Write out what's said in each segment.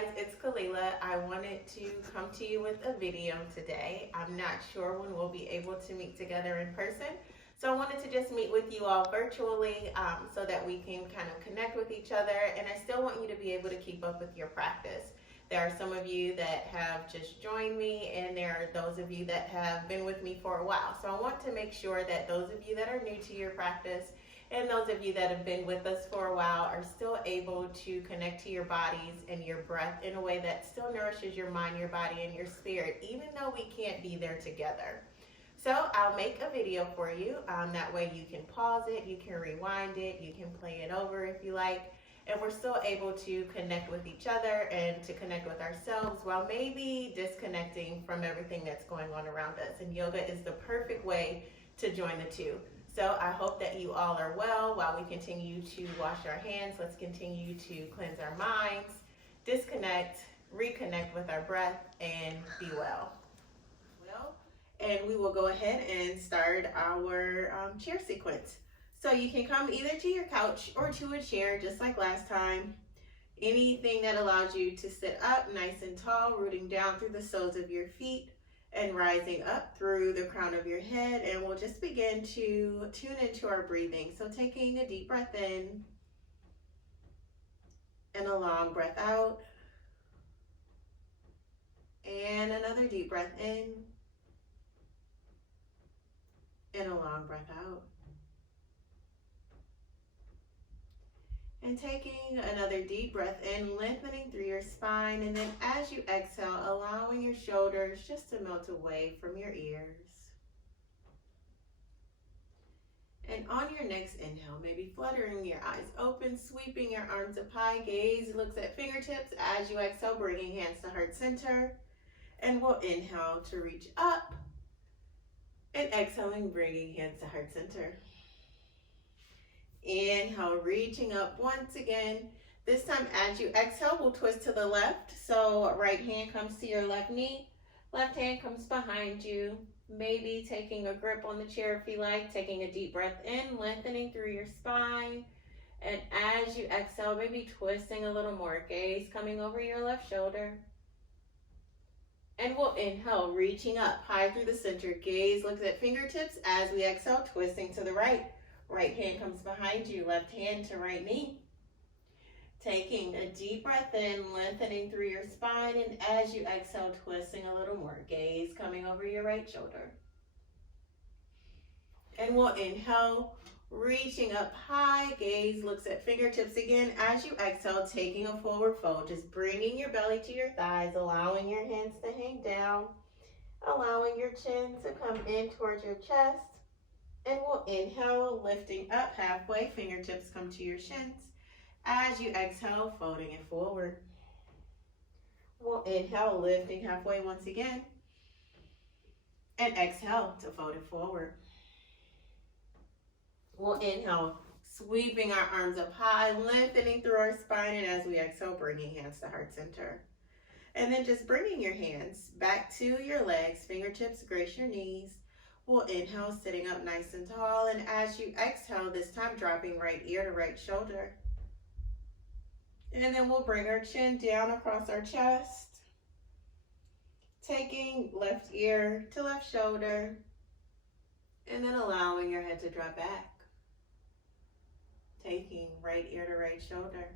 guys, it's Khalilah. I wanted to come to you with a video today. I'm not sure when we'll be able to meet together in person. So I wanted to just meet with you all virtually so that we can kind of connect with each other. And I still want you to be able to keep up with your practice. There are some of you that have just joined me, and there are those of you that have been with me for a while. So I want to make sure that those of you that are new to your practice and those of you that have been with us for a while are still able to connect to your bodies and your breath in a way that still nourishes your mind, your body, and your spirit, even though we can't be there together. So I'll make a video for you. That way you can pause it, you can rewind it, you can play it over if you like. And we're still able to connect with each other and to connect with ourselves while maybe disconnecting from everything that's going on around us. And yoga is the perfect way to join the two. So I hope that you all are well while we continue to wash our hands. Let's continue to cleanse our minds, disconnect, reconnect with our breath, and be well. And we will go ahead and start our chair sequence. So you can come either to your couch or to a chair, just like last time. Anything that allows you to sit up nice and tall, rooting down through the soles of your feet and rising up through the crown of your head. And we'll just begin to tune into our breathing. So taking a deep breath in and a long breath out. And another deep breath in and a long breath out. And taking another deep breath in, lengthening through your spine, and then as you exhale, allowing your shoulders just to melt away from your ears. And on your next inhale, maybe fluttering your eyes open, sweeping your arms up high, gaze looks at fingertips. As you exhale, bringing hands to heart center. And we'll inhale to reach up, and exhaling, bringing hands to heart center. Inhale, reaching up once again. This time as you exhale, we'll twist to the left. So right hand comes to your left knee, left hand comes behind you. Maybe taking a grip on the chair if you like, taking a deep breath in, lengthening through your spine. And as you exhale, maybe twisting a little more, gaze coming over your left shoulder. And we'll inhale, reaching up high through the center. Gaze looks at fingertips. As we exhale, twisting to the right. Right hand comes behind you, left hand to right knee. Taking a deep breath in, lengthening through your spine, and as you exhale, twisting a little more. Gaze coming over your right shoulder. And we'll inhale, reaching up high, gaze looks at fingertips again. As you exhale, taking a forward fold, just bringing your belly to your thighs, allowing your hands to hang down, allowing your chin to come in towards your chest. And we'll inhale, lifting up halfway, fingertips come to your shins. As you exhale, folding it forward. We'll inhale, lifting halfway once again. And exhale to fold it forward. We'll inhale, sweeping our arms up high, lengthening through our spine. And as we exhale, bringing hands to heart center. And then just bringing your hands back to your legs, fingertips grace your knees. We'll inhale, sitting up nice and tall, and as you exhale, this time dropping right ear to right shoulder. And then we'll bring our chin down across our chest, taking left ear to left shoulder, and then allowing your head to drop back. Taking right ear to right shoulder.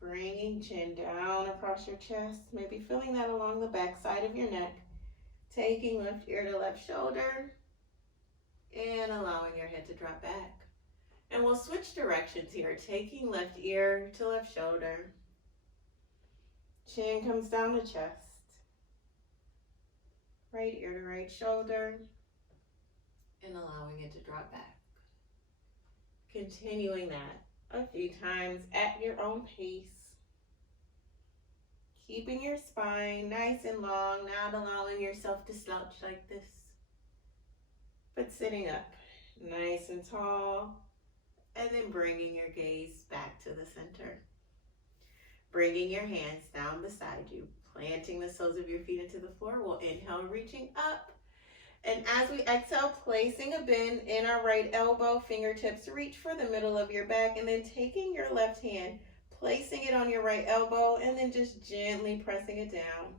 Bringing chin down across your chest, maybe feeling that along the back side of your neck. Taking left ear to left shoulder and allowing your head to drop back. And we'll switch directions here, taking left ear to left shoulder. Chin comes down the chest. Right ear to right shoulder and allowing it to drop back. Continuing that a few times at your own pace. Keeping your spine nice and long, not allowing yourself to slouch like this, but sitting up nice and tall, and then bringing your gaze back to the center. Bringing your hands down beside you, planting the soles of your feet into the floor. We'll inhale, reaching up. And as we exhale, placing a bend in our right elbow, fingertips reach for the middle of your back, and then taking your left hand, placing it on your right elbow and then just gently pressing it down.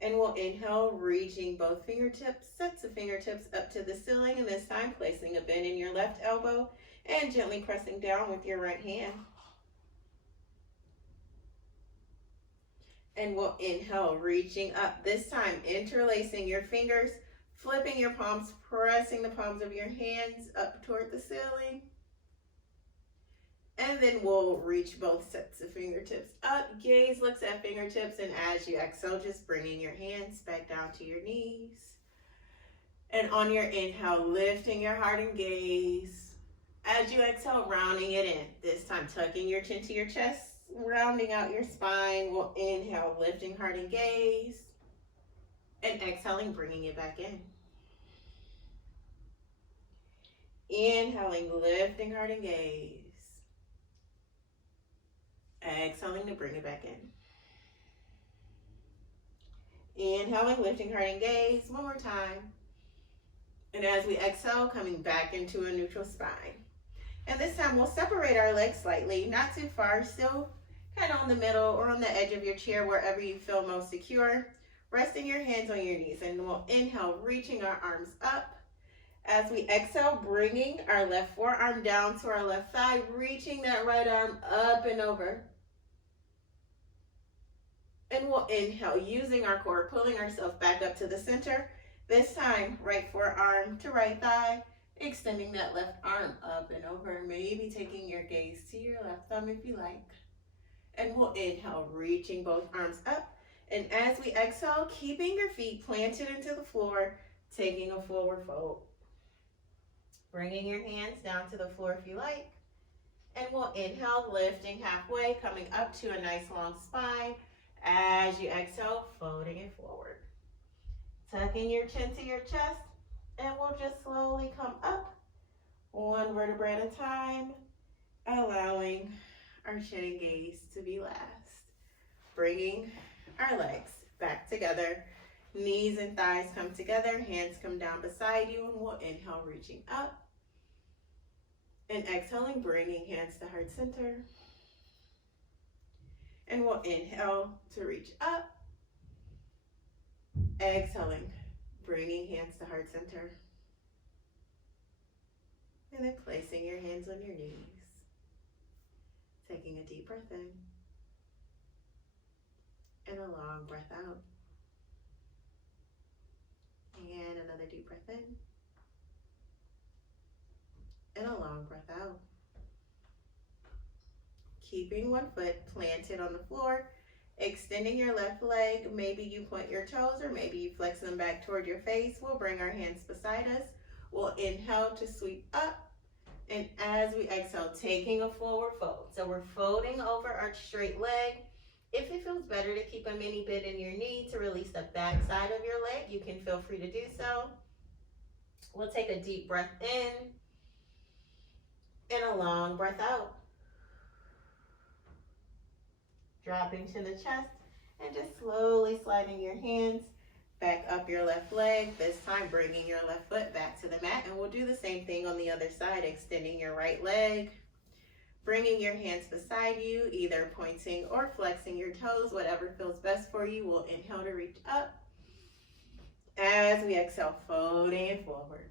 And we'll inhale, reaching both fingertips, sets of fingertips up to the ceiling, and this time placing a bend in your left elbow and gently pressing down with your right hand. And we'll inhale, reaching up, this time interlacing your fingers, flipping your palms, pressing the palms of your hands up toward the ceiling. And then we'll reach both sets of fingertips up. Gaze looks at fingertips, and as you exhale, just bringing your hands back down to your knees. And on your inhale, lifting your heart and gaze. As you exhale, rounding it in. This time, tucking your chin to your chest, rounding out your spine. We'll inhale, lifting heart and gaze. And exhaling, bringing it back in. Inhaling, lifting heart and gaze. Exhaling to bring it back in. Inhaling, lifting heart and gaze. One more time. And as we exhale, coming back into a neutral spine. And this time we'll separate our legs slightly, not too far, still kind of on the middle or on the edge of your chair, wherever you feel most secure. Resting your hands on your knees, and we'll inhale, reaching our arms up. As we exhale, bringing our left forearm down to our left thigh, reaching that right arm up and over. And we'll inhale, using our core, pulling ourselves back up to the center. This time, right forearm to right thigh, extending that left arm up and over, maybe taking your gaze to your left thumb if you like. And we'll inhale, reaching both arms up. And as we exhale, keeping your feet planted into the floor, taking a forward fold. Bringing your hands down to the floor if you like. And we'll inhale, lifting halfway, coming up to a nice long spine. As you exhale, folding it forward. Tucking your chin to your chest, and we'll just slowly come up, one vertebra at a time, allowing our chin and gaze to be last. Bringing our legs back together, knees and thighs come together, hands come down beside you, and we'll inhale, reaching up. And exhaling, bringing hands to heart center. And we'll inhale to reach up. Exhaling, bringing hands to heart center. And then placing your hands on your knees. Taking a deep breath in. And a long breath out. And another deep breath in. And a long breath out. Keeping one foot planted on the floor, extending your left leg. Maybe you point your toes or maybe you flex them back toward your face. We'll bring our hands beside us. We'll inhale to sweep up. And as we exhale, taking a forward fold. So we're folding over our straight leg. If it feels better to keep a mini bend in your knee to release the back side of your leg, you can feel free to do so. We'll take a deep breath in and a long breath out. Dropping to the chest and just slowly sliding your hands back up your left leg. This time bringing your left foot back to the mat, and we'll do the same thing on the other side, extending your right leg. Bringing your hands beside you, either pointing or flexing your toes, whatever feels best for you. We'll inhale to reach up. As we exhale, folding it forward.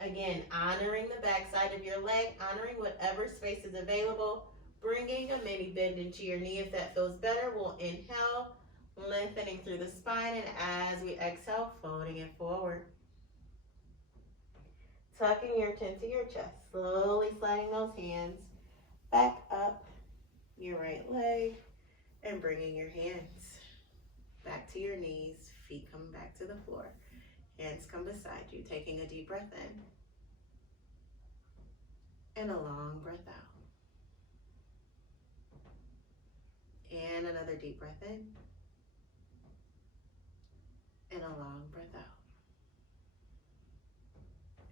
Again, honoring the back side of your leg, honoring whatever space is available. Bringing a mini bend into your knee if that feels better. We'll inhale, lengthening through the spine, and as we exhale, folding it forward. Tucking your chin to your chest, slowly sliding those hands back up your right leg and bringing your hands back to your knees, feet coming back to the floor. Hands come beside you, taking a deep breath in and a long breath out. And another deep breath in and a long breath out.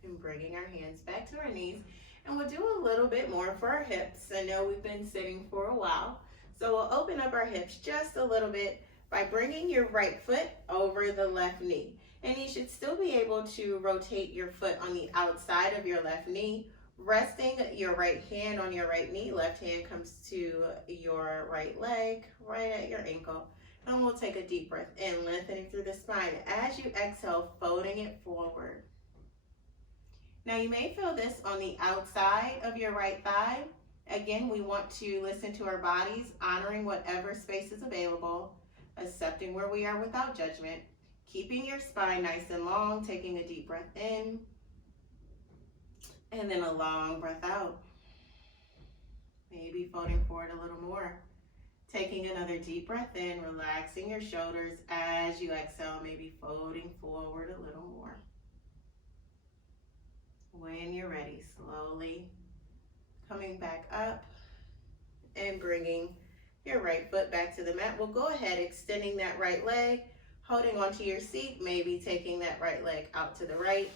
And bringing our hands back to our knees. And we'll do a little bit more for our hips. I know we've been sitting for a while. So we'll open up our hips just a little bit by bringing your right foot over the left knee. And you should still be able to rotate your foot on the outside of your left knee. Resting your right hand on your right knee, left hand comes to your right leg, right at your ankle. And we'll take a deep breath in, lengthening through the spine. As you exhale, folding it forward. Now you may feel this on the outside of your right thigh. Again, we want to listen to our bodies, honoring whatever space is available, accepting where we are without judgment, keeping your spine nice and long, taking a deep breath in, and then a long breath out. Maybe folding forward a little more. Taking another deep breath in, relaxing your shoulders as you exhale, maybe folding forward a little more. When you're ready, slowly coming back up and bringing your right foot back to the mat. We'll go ahead, extending that right leg, holding onto your seat, maybe taking that right leg out to the right,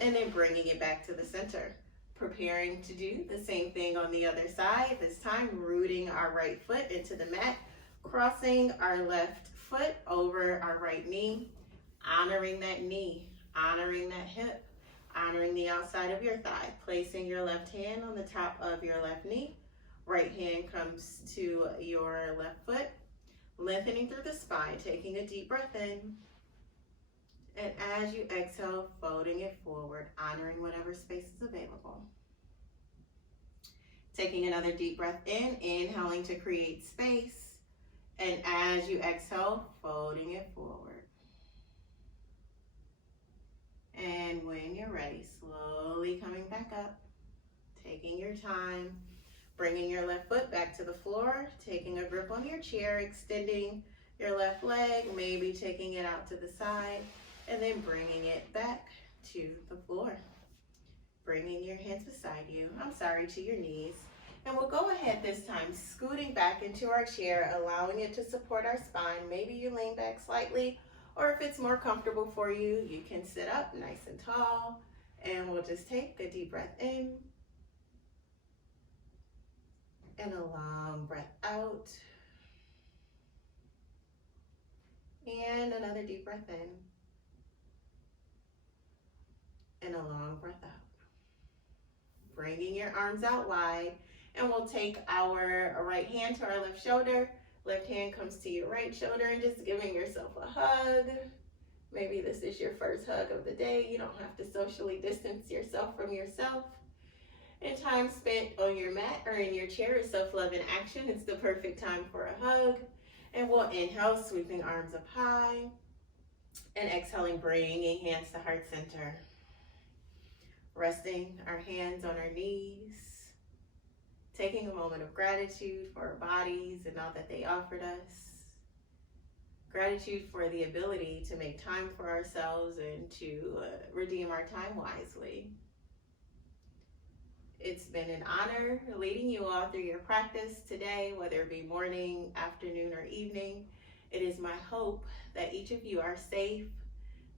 and then bringing it back to the center. Preparing to do the same thing on the other side, this time rooting our right foot into the mat, crossing our left foot over our right knee, honoring that knee, honoring that hip, honoring the outside of your thigh, placing your left hand on the top of your left knee, right hand comes to your left foot, lengthening through the spine, taking a deep breath in, and as you exhale, folding it forward, honoring whatever space is available. Taking another deep breath in, inhaling to create space, and as you exhale, folding it forward. And when you're ready, slowly coming back up, taking your time, bringing your left foot back to the floor, taking a grip on your chair, extending your left leg, maybe taking it out to the side, and then bringing it back to the floor. Bringing your hands beside you, to your knees. And we'll go ahead this time, scooting back into our chair, allowing it to support our spine. Maybe you lean back slightly, or if it's more comfortable for you, you can sit up nice and tall. And we'll just take a deep breath in, and a long breath out. And another deep breath in, and a long breath out. Bringing your arms out wide, and we'll take our right hand to our left shoulder. Left hand comes to your right shoulder, and just giving yourself a hug. Maybe this is your first hug of the day. You don't have to socially distance yourself from yourself. And time spent on your mat or in your chair is self-love in action. It's the perfect time for a hug. And we'll inhale, sweeping arms up high. And exhaling, bringing hands to heart center. Resting our hands on our knees. Taking a moment of gratitude for our bodies and all that they offered us. Gratitude for the ability to make time for ourselves and to redeem our time wisely. It's been an honor leading you all through your practice today, whether it be morning, afternoon, or evening. It is my hope that each of you are safe,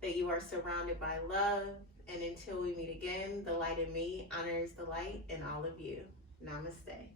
that you are surrounded by love, and until we meet again, the light in me honors the light in all of you. Namaste.